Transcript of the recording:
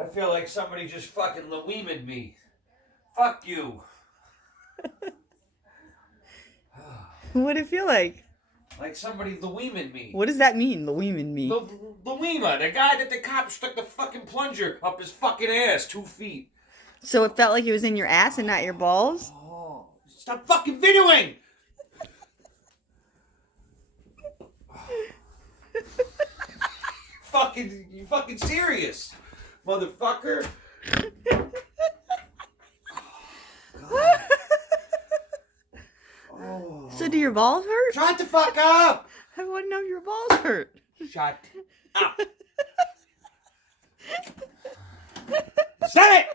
I feel like somebody just fucking Louimed me. Fuck you. What do it feel like? Like somebody Louimed me. What does that mean, Louimed me? Louima, the guy that the cop stuck the fucking plunger up his fucking ass 2 feet. So it felt like it was in your ass and not your balls? Oh, stop fucking videoing! You fucking serious, motherfucker? God. Oh. So do your balls hurt? Shut the fuck up! I want to know if your balls hurt. Shut up. Say it!